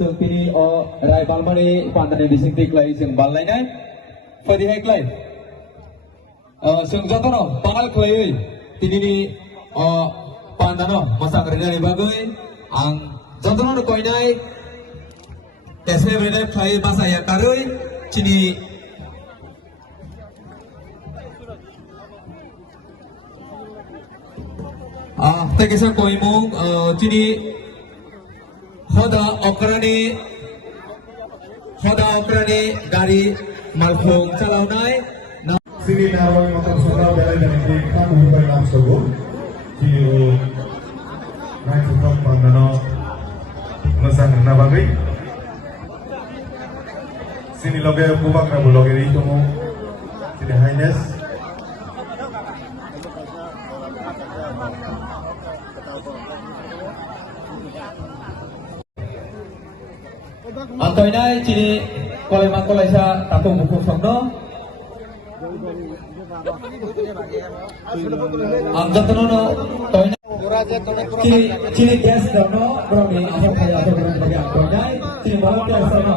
जों पिनि राय बालमानि पान्दानि बिसिंथि क्लाय जों बाललायनाय फदिहाय क्लाय जों जतन बांगाल क्लायै दिनैनि पान्दानो मोसां रेनानि बागै आं जतन कयनाय एसे रेनाय क्लाय बासाया कारै दिनै tegesa koimung tini hoda okrani gari malphung chalawnai sini naroy motor sokal dalai dari kamu bukan langsung tini naik sokal pandano mesang nabagai sini loge kubak nabu loge itu mu sini highness Antoinai cini kolema kolesa tatung buku songno Antonono toinai cini gas dono broni asal kaya asal broni bagi Antoinai cini balon gas dono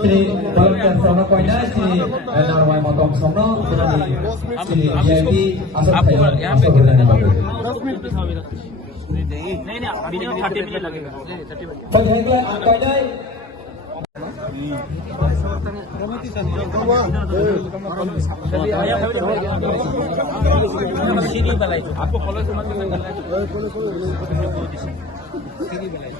cini balon gas dono koinai cini narwai motong songno broni cini jadi asal kaya asal broni bagi नहीं अभी 30 minute लगेगा 30 minute फजहेगा अंकाइदाई सीधी बलाई आपको follow से मत करना सीधी बलाई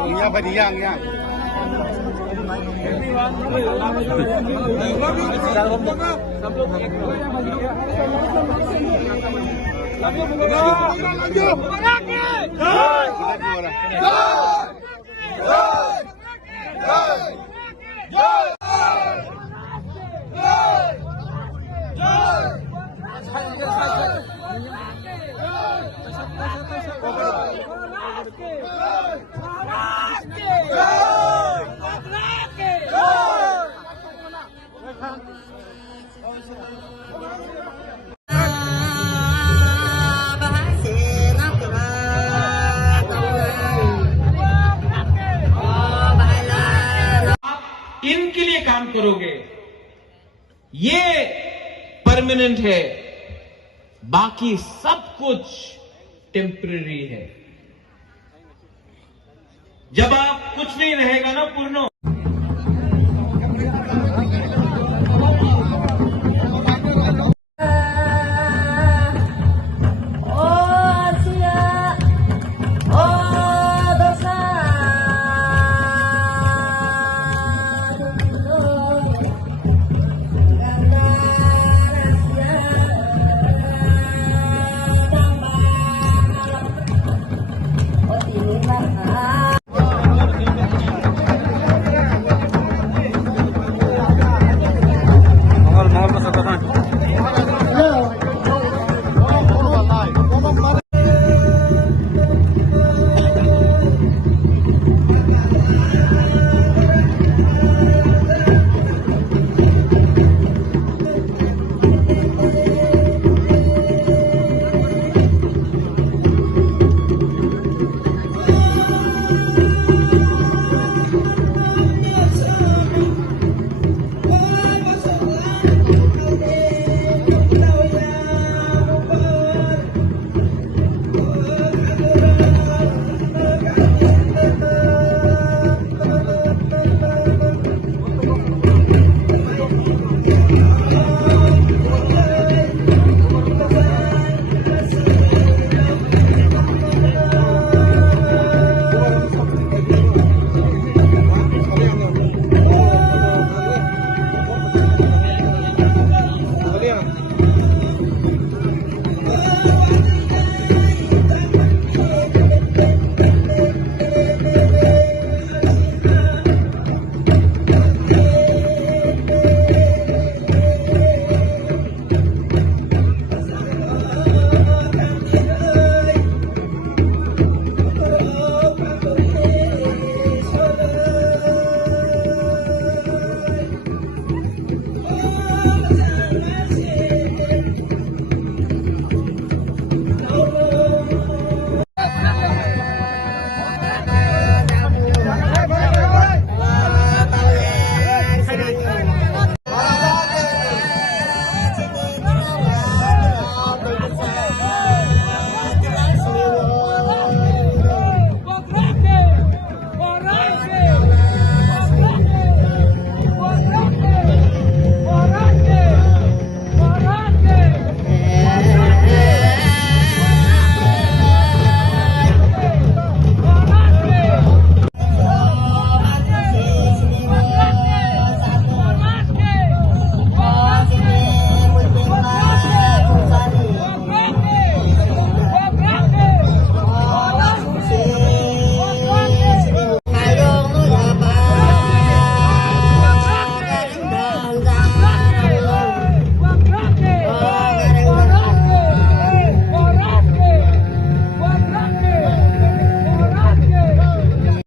Ini apa dia? इनके लिए काम करोगे, ये परमानेंट है, बाकी सब कुछ टेम्पररी है। जब आप कुछ नहीं रहेगा ना पूर्ण,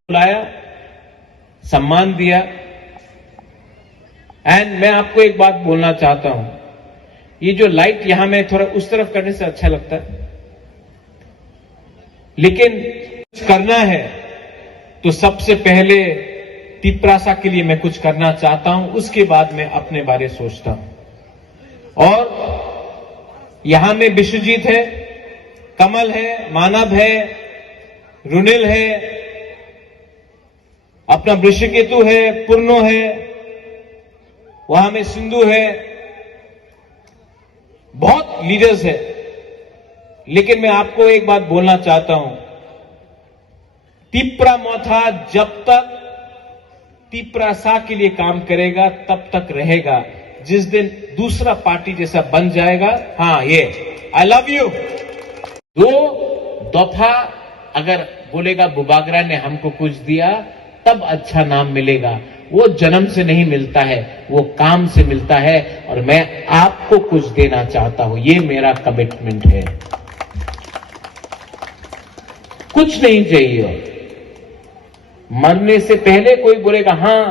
बुलाया, सम्मान दिया। एंड मैं आपको एक बात बोलना चाहता हूं, ये जो लाइट यहां में थोड़ा उस तरफ करने से अच्छा लगता है, लेकिन कुछ करना है तो सबसे पहले तिप्रासा के लिए मैं कुछ करना चाहता हूं, उसके बाद मैं अपने बारे सोचता हूं। और यहां में विश्वजीत है, कमल है, मानव है, रुनिल है, अपना वृषकेतु है, पूर्णो है, वहां में सिंधु है, बहुत लीडर्स है। लेकिन मैं आपको एक बात बोलना चाहता हूं, तिप्रा मोथा जब तक तिपरासा के लिए काम करेगा तब तक रहेगा। जिस दिन दूसरा पार्टी जैसा बन जाएगा, हाँ ये आई लव यू 2 दफा अगर बोलेगा बुबागरा ने हमको कुछ दिया तब अच्छा नाम मिलेगा। वो जन्म से नहीं मिलता है, वो काम से मिलता है। और मैं आपको कुछ देना चाहता हूं, ये मेरा कमिटमेंट है। कुछ नहीं चाहिए। मरने से पहले कोई बोलेगा हां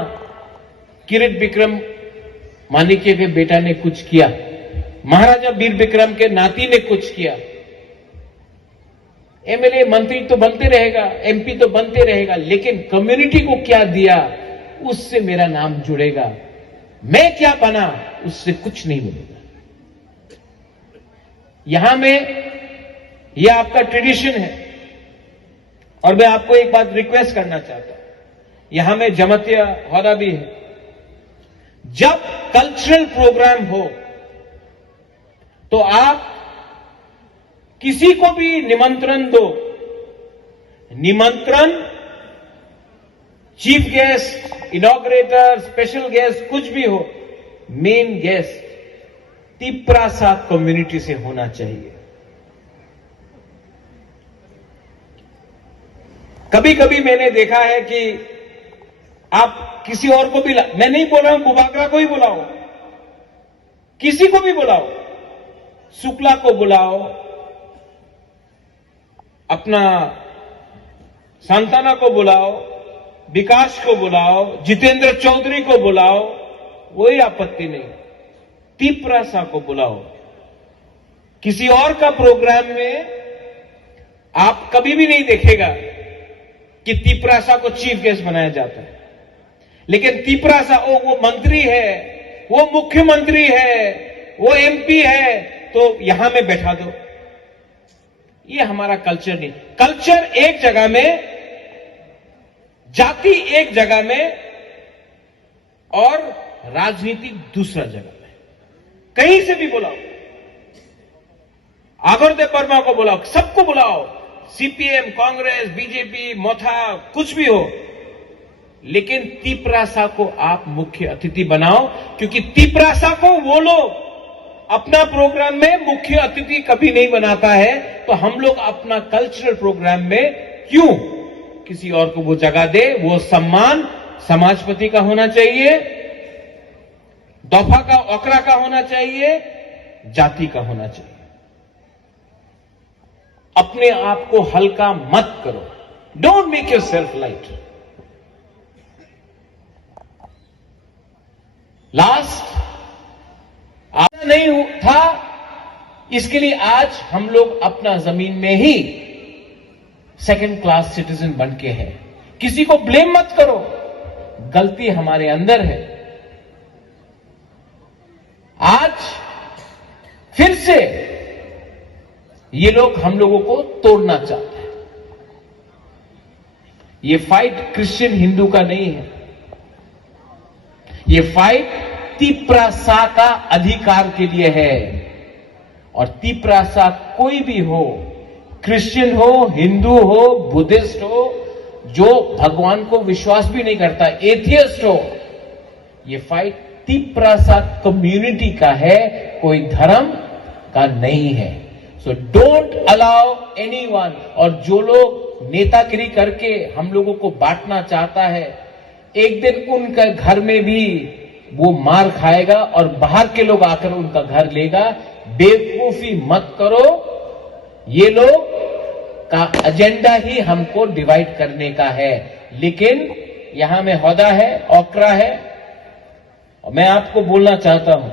किरीट विक्रम माणिक्य के बेटा ने कुछ किया, महाराजा वीर विक्रम के नाती ने कुछ किया। एमएलए मंत्री तो बनते रहेगा, एमपी तो बनते रहेगा, लेकिन कम्युनिटी को क्या दिया उससे मेरा नाम जुड़ेगा। मैं क्या बना उससे कुछ नहीं मिलेगा। यहां में यह आपका ट्रेडिशन है। और मैं आपको एक बात रिक्वेस्ट करना चाहता हूं, यहां में जमातिया होदा भी है। जब कल्चरल प्रोग्राम हो तो आप किसी को भी निमंत्रण दो। निमंत्रण चीफ गेस्ट, इनॉग्रेटर, स्पेशल गेस्ट कुछ भी हो, मेन गेस्ट तिपरासा कम्युनिटी से होना चाहिए। कभी कभी मैंने देखा है कि आप किसी और को भी मैं नहीं बोल रहा हूं बुबागरा को ही बुलाओ, किसी को भी बुलाओ, शुक्ला को बुलाओ, अपना सांताना को बुलाओ, विकास को बुलाओ, जितेंद्र चौधरी को बुलाओ, कोई आपत्ति नहीं। तिपरासा को बुलाओ। किसी और का प्रोग्राम में आप कभी भी नहीं देखेगा कि तिपरासा को चीफ गेस्ट बनाया जाता है। लेकिन तिपरासा वो मंत्री है, वो मुख्यमंत्री है, वो एमपी है, तो यहां में बैठा दो। ये हमारा कल्चर नहीं। कल्चर एक जगह में, जाति एक जगह में और राजनीति दूसरा जगह में। कहीं से भी बुलाओ, आगरदेव वर्मा को बुलाओ, सबको बुलाओ, सीपीएम, कांग्रेस, बीजेपी, मोथा, कुछ भी हो, लेकिन तिपरासा को आप मुख्य अतिथि बनाओ। क्योंकि तिपरासा को वो लोग अपना प्रोग्राम में मुख्य अतिथि कभी नहीं बनाता है, तो हम लोग अपना कल्चरल प्रोग्राम में क्यों किसी और को वो जगह दे। वो सम्मान समाजपति का होना चाहिए, दफा का, ओकरा का होना चाहिए, जाति का होना चाहिए। अपने आप को हल्का मत करो। Don't make your self light. Last आधा नहीं था, इसके लिए आज हम लोग अपना जमीन में ही सेकंड क्लास सिटीजन बन के हैं। किसी को ब्लेम मत करो, गलती हमारे अंदर है। आज फिर से ये लोग हम लोगों को तोड़ना चाहते हैं। ये फाइट क्रिश्चियन हिंदू का नहीं है, ये फाइट तिपरासा का अधिकार के लिए है। और तिपरासा कोई भी हो, क्रिश्चियन हो, हिंदू हो, बुद्धिस्ट हो, जो भगवान को विश्वास भी नहीं करता, एथियस्ट हो, ये फाइट तिपरासा कम्युनिटी का है, कोई धर्म का नहीं है। So don't allow anyone. और जो लोग नेतागिरी करके हम लोगों को बांटना चाहता है, एक दिन उनका घर में भी वो मार खाएगा और बाहर के लोग आकर उनका घर लेगा। बेवकूफी मत करो। ये लोग का एजेंडा ही हमको डिवाइड करने का है। लेकिन यहां में होदा है, ओकरा है, और मैं आपको बोलना चाहता हूं,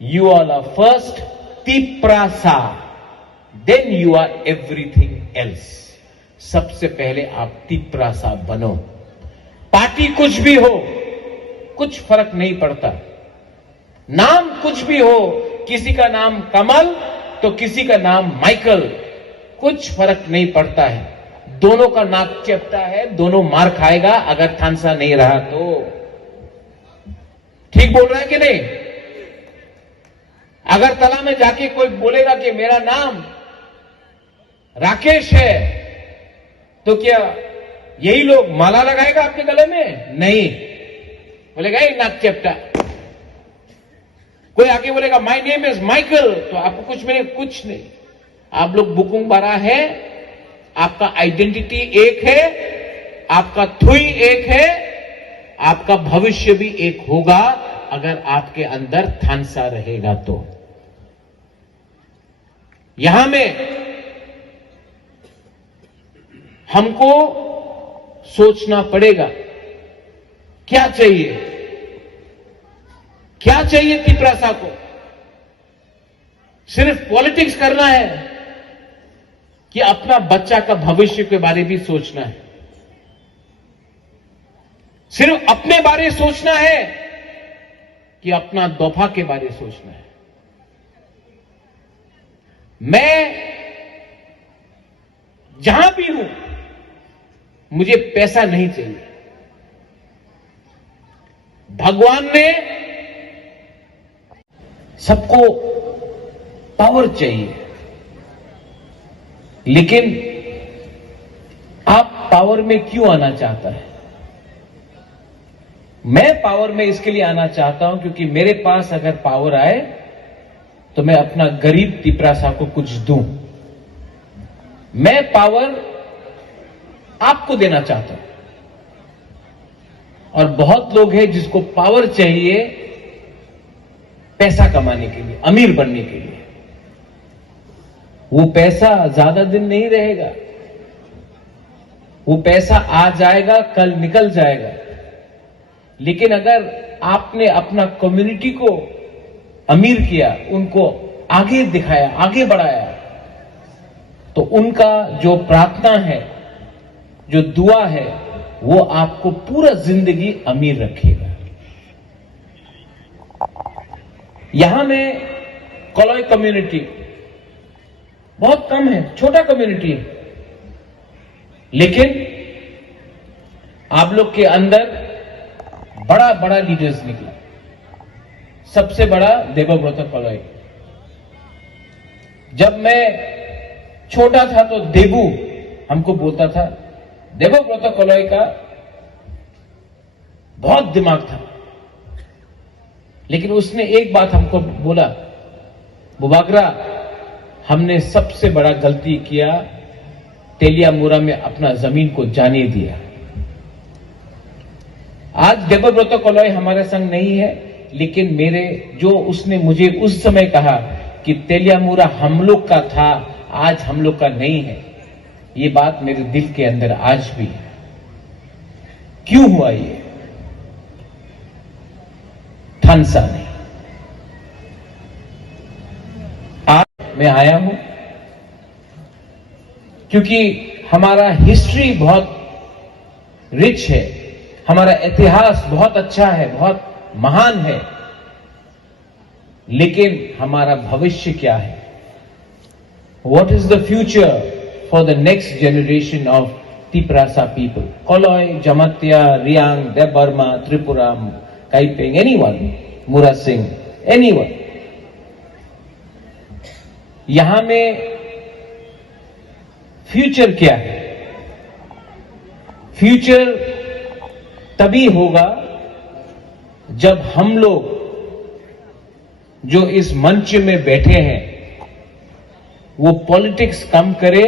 you all are first Tiprasa, then you are everything else. सबसे पहले आप तिपरासा बनो। पार्टी कुछ भी हो, कुछ फर्क नहीं पड़ता। नाम कुछ भी हो, किसी का नाम कमल तो किसी का नाम माइकल, कुछ फर्क नहीं पड़ता है। दोनों का नाक चेपता है, दोनों मार खाएगा अगर थानसा नहीं रहा तो। ठीक बोल रहा है कि नहीं? अगर तला में जाके कोई बोलेगा कि मेरा नाम राकेश है, तो क्या यही लोग माला लगाएगा आपके गले में? नहीं। बोलेगा ए नाक चेप्टा। कोई आके बोलेगा माय नेम इज माइकल, तो आपको कुछ मिले? कुछ नहीं। आप लोग बुकुंग बारा है, आपका आइडेंटिटी एक है, आपका थुई एक है, आपका भविष्य भी एक होगा अगर आपके अंदर थानसा रहेगा तो। यहां में हमको सोचना पड़ेगा क्या चाहिए, क्या चाहिए तिपरासा को। सिर्फ पॉलिटिक्स करना है कि अपना बच्चा का भविष्य के बारे में भी सोचना है? सिर्फ अपने बारे सोचना है कि अपना दोफा के बारे सोचना है? मैं जहां भी हूं मुझे पैसा नहीं चाहिए। भगवान ने सबको पावर चाहिए, लेकिन आप पावर में क्यों आना चाहता है? मैं पावर में इसके लिए आना चाहता हूं क्योंकि मेरे पास अगर पावर आए तो मैं अपना गरीब तिपरासा को कुछ दूं। मैं पावर आपको देना चाहता हूं। और बहुत लोग हैं जिसको पावर चाहिए पैसा कमाने के लिए, अमीर बनने के लिए। वो पैसा ज्यादा दिन नहीं रहेगा, वो पैसा आ जाएगा, कल निकल जाएगा। लेकिन अगर आपने अपना कम्युनिटी को अमीर किया, उनको आगे दिखाया, आगे बढ़ाया, तो उनका जो प्रार्थना है, जो दुआ है, वो आपको पूरा जिंदगी अमीर रखेगा। यहां में कोलोई कम्युनिटी बहुत कम है, छोटा कम्युनिटी है, लेकिन आप लोग के अंदर बड़ा बड़ा लीडर्स निकला। सबसे बड़ा देवव्रत कोलोई। जब मैं छोटा था तो देबू हमको बोलता था। देवव्रत कोलोई का बहुत दिमाग था, लेकिन उसने एक बात हमको बोला, बुबागरा, हमने सबसे बड़ा गलती किया, तेलियामुरा में अपना जमीन को जाने दिया। आज देवव्रत कोलोई हमारे संग नहीं है, लेकिन मेरे जो उसने मुझे उस समय कहा कि तेलियामुरा हम लोग का था, आज हम लोग का नहीं है, ये बात मेरे दिल के अंदर आज भी है। क्यों हुआ ये? थानसा नहीं। आज मैं आया हूं क्योंकि हमारा हिस्ट्री बहुत रिच है, हमारा इतिहास बहुत अच्छा है, बहुत महान है, लेकिन हमारा भविष्य क्या है? What is the future for the next generation of Tiprasa people? Koloi, Jamatya, Riang, Debarma, Tripura, Kaiping, anyone, Mura Singh, anyone. यहां में फ्यूचर क्या है? फ्यूचर तभी होगा जब हम लोग जो इस मंच में बैठे हैं वो पॉलिटिक्स कम करे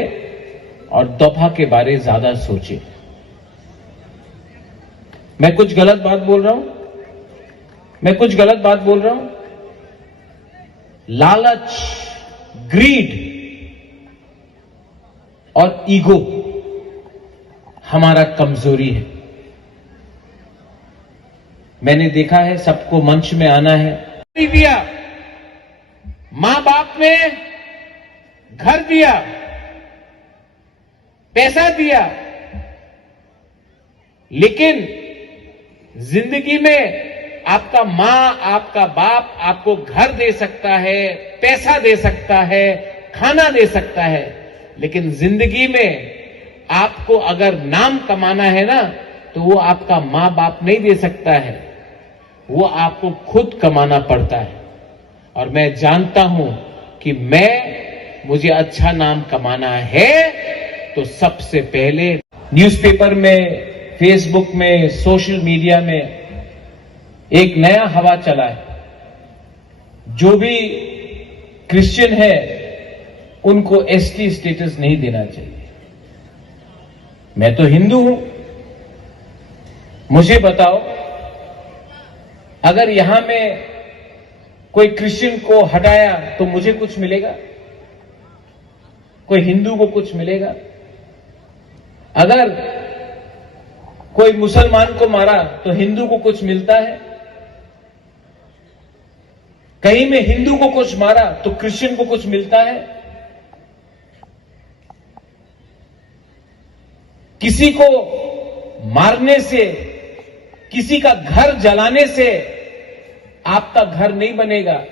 और दफा के बारे ज्यादा सोचे। मैं कुछ गलत बात बोल रहा हूं? मैं कुछ गलत बात बोल रहा हूं? लालच, ग्रीड और ईगो हमारा कमजोरी है। मैंने देखा है सबको मंच में आना है, दिया, मां बाप ने घर दिया, पैसा दिया, लेकिन जिंदगी में आपका मां, आपका बाप आपको घर दे सकता है, पैसा दे सकता है, खाना दे सकता है, लेकिन जिंदगी में आपको अगर नाम कमाना है ना, तो वो आपका मां बाप नहीं दे सकता है, वो आपको खुद कमाना पड़ता है। और मैं जानता हूं कि मुझे अच्छा नाम कमाना है तो सबसे पहले न्यूज़पेपर में, फेसबुक में, सोशल मीडिया में एक नया हवा चला है। जो भी क्रिश्चियन है उनको एसटी स्टेटस नहीं देना चाहिए। मैं तो हिंदू हूं, मुझे बताओ, अगर यहां में कोई क्रिश्चियन को हटाया तो मुझे कुछ मिलेगा? कोई हिंदू को कुछ मिलेगा? अगर कोई मुसलमान को मारा तो हिंदू को कुछ मिलता है? कहीं में हिंदू को कुछ मारा तो क्रिश्चियन को कुछ मिलता है? किसी को मारने से, किसी का घर जलाने से आपका घर नहीं बनेगा,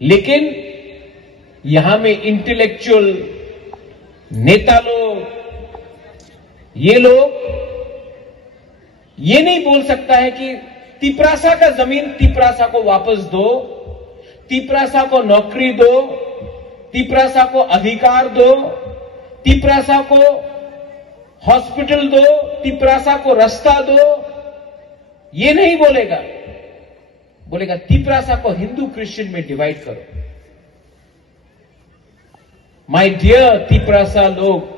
लेकिन यहां में इंटेलेक्चुअल नेता लोग, ये लोग ये नहीं बोल सकता है कि तिपरासा का जमीन तिपरासा को वापस दो, तिपरासा को नौकरी दो, तिपरासा को अधिकार दो, तिपरासा को हॉस्पिटल दो, तिपरासा को रास्ता दो। ये नहीं बोलेगा, बोलेगा तिपरासा को हिंदू क्रिश्चियन में डिवाइड करो। माय डियर तिपरासा लोग,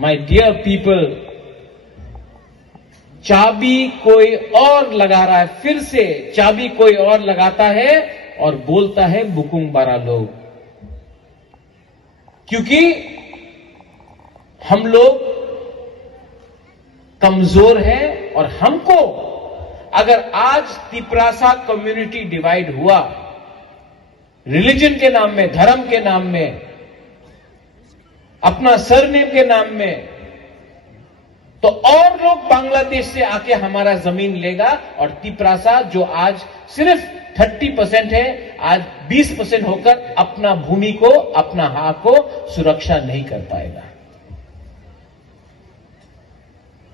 माय डियर पीपल, चाबी कोई और लगा रहा है, फिर से चाबी कोई और लगाता है और बोलता है बुकुंग बारा लोग। क्योंकि हम लोग कमजोर हैं और हमको अगर आज तिपरासा कम्युनिटी डिवाइड हुआ रिलीजन के नाम में, धर्म के नाम में, अपना सरनेम के नाम में, तो और लोग बांग्लादेश से आके हमारा जमीन लेगा और तिपरासा जो आज सिर्फ 30% है, आज 20% होकर अपना भूमि को, अपना हक को सुरक्षा नहीं कर पाएगा।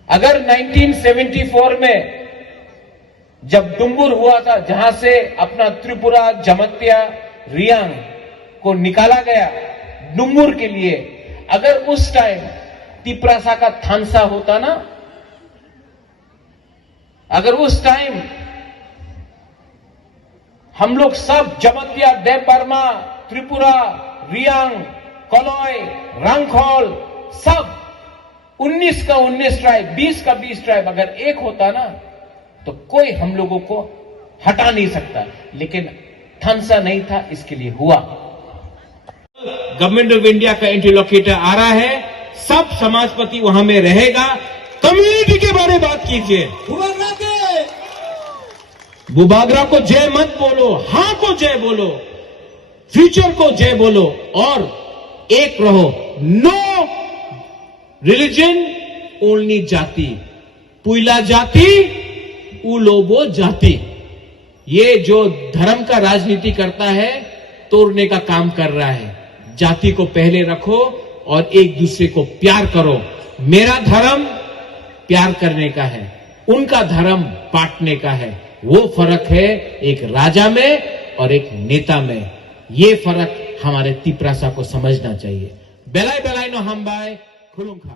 अगर 1974 में जब डुम्बुर हुआ था, जहां से अपना त्रिपुरा, जमत्या, रियांग को निकाला गया डुम्बुर के लिए, अगर उस टाइम तिपरासा का थानसा होता ना, अगर उस टाइम हम लोग सब जमत्या, देव बर्मा, त्रिपुरा, रियांग, कलॉय, रंगखोल, सब 19 का 19 ट्राइब, 20 का 20 ट्राइब अगर एक होता ना, तो कोई हम लोगों को हटा नहीं सकता। लेकिन थानसा नहीं था, इसके लिए हुआ। गवर्नमेंट ऑफ इंडिया का इंटरलोकेटर आ रहा है, सब समाजपति वहां में रहेगा। कम्युनिटी के बारे में बात कीजिए। बुबागरा को जय मत बोलो, हां को जय बोलो, फ्यूचर को जय बोलो और एक रहो। नो रिलीजन, ओनली जाति। पुइला जाति, उलोबो जाति। ये जो धर्म का राजनीति करता है, तोड़ने का काम कर रहा है। जाति को पहले रखो और एक दूसरे को प्यार करो। मेरा धर्म प्यार करने का है, उनका धर्म बांटने का है। वो फर्क है एक राजा में और एक नेता में। ये फर्क हमारे तिपरासा को समझना चाहिए। बेलाई बेलाई नो हम बाय खुलुंखा।